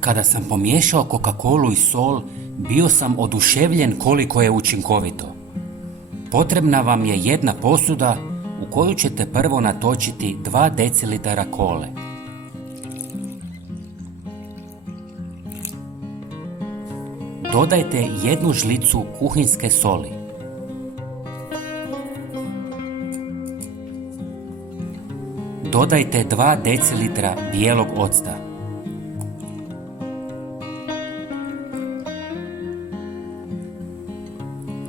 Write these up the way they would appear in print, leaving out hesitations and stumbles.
Kada sam pomiješao Coca-Colu i sol, bio sam oduševljen koliko je učinkovito. Potrebna vam je jedna posuda u koju ćete prvo natočiti 2 decilitara kole. Dodajte 1 žlicu kuhinjske soli. Dodajte 2 decilitra bijelog octa.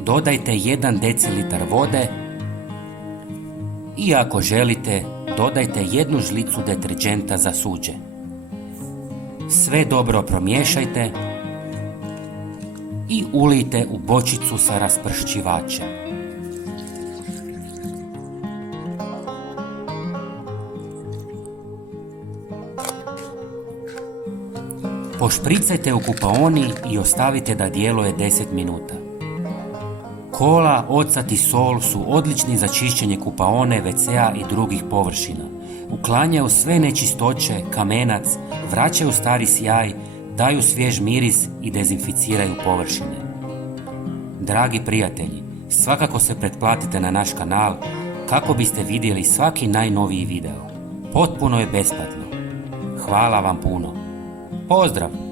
Dodajte 1 decilitar vode i ako želite, dodajte 1 žlicu deterdženta za suđe. Sve dobro promiješajte i ulijte u bočicu sa raspršivačem. Pošpricajte u kupaoni i ostavite da djeluje 10 minuta. Kola, ocat i sol su odlični za čišćenje kupaone, WC-a i drugih površina. Uklanjaju sve nečistoće, kamenac, vraćaju stari sjaj, daju svjež miris i dezinficiraju površine. Dragi prijatelji, svakako se pretplatite na naš kanal kako biste vidjeli svaki najnoviji video. Potpuno je besplatno. Hvala vam puno. Pozdrav!